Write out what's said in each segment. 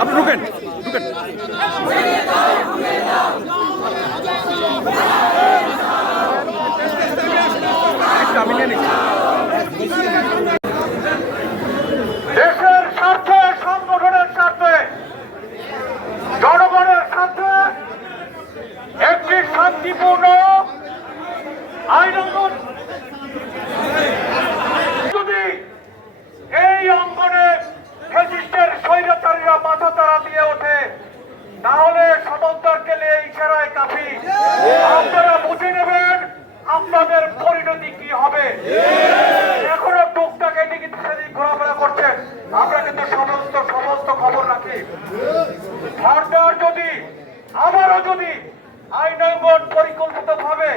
আপনি ঢুকেন ঢুকেন। আমি নিয়ে নিচ্ছি। দেশের স্বার্থে, সংগঠনের স্বার্থে, জনগণের স্বার্থে একটি শান্তিপূর্ণ আইন যদি এই অঙ্গনে ফ্যাসিস্টের স্বৈরাচারীরা মাথা তারা দিয়ে ওঠে, তাহলে সমন্তরকে নিয়ে ইশারায় কাফি। আপনারা বুঝে নেবেন আপনাদের পরিণতি কি হবে। এখনো টুকটাক এদিকে সেদিক ঘোরাফেরা করছেন, আমরা কিন্তু সমস্ত খবর রাখি। সরকার যদি আবারও যদি আইনানুগ পরিকল্পিতভাবে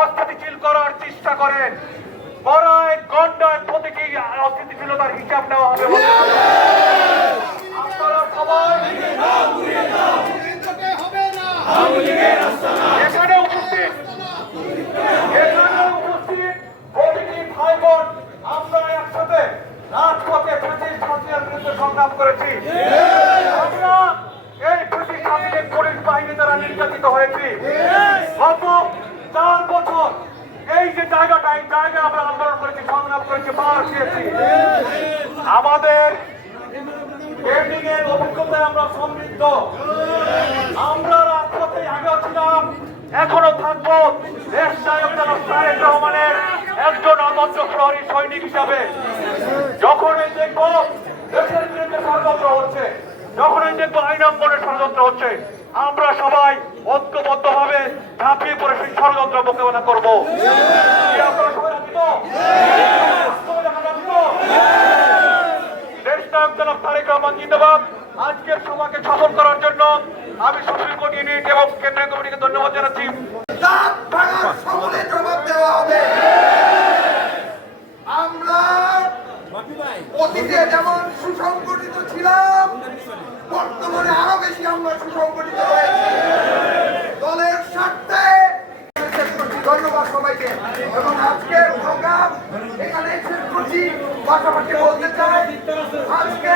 অস্থিতিশীল করার চেষ্টা করেন, গড়ায় গন্ডায় প্রতিটি অস্থিতিশীলতার হিসাব নেওয়া হবে। আপনারা সবাই এখানে উপস্থিত প্রতিটি ভাই বোন, আমরা একসাথে রাজপথে ব্রিটিশ শাসনের বিরুদ্ধে সংগ্রাম করেছি। আমরা এই ব্রিটিশ শাসনের পুলিশ বাহিনী দ্বারা নির্যাতিত হয়েছি। গত 4 বছর এই যে জায়গায় আমরা আন্দোলন করেছি, সংগ্রাম করেছি, পাওয়ার পেয়েছি। আমাদের ট্রেনিং এর অভিজ্ঞতায় আমরা সমৃদ্ধ। আমরা রাজপথে আগেও ছিলাম, এখনো থাকবো দেশ নায়ক জনাব তারেক রহমানের একজন অদম্য প্রহরী সৈনিক হিসাবে। যখনই দেখবো দেশের বিরুদ্ধে ষড়যন্ত্র হচ্ছে, যখনই দেখবো আইন অঙ্গনের ষড়যন্ত্র হচ্ছে, আমরা সবাই ঐক্যবদ্ধ ভাবে ঝাঁপিয়ে পড়ে সেই ষড়যন্ত্র মোকাবেলা করবো। আপনারা সবাই রাখি তো? দেশ নায়ক জনাব তারেক রহমান জিন্দাবাদ। আজকের সভাকে সফল করার জন্য আমি সুপ্রিম কোর্ট ইউনিট এবং কেন্দ্রীয় কমিটিকে ধন্যবাদ জানাচ্ছি। আমরা অতীতে যেমন সুসংগঠিত ছিলাম, বর্তমানে আরো বেশি আমরা সুসংগঠিত হয়েছি দলের স্বার্থে। ধন্যবাদ সবাইকে। এবং আজকের প্রোগ্রাম এখানে শেষ করছি। পাশাপাশি বলতে চাই আজকে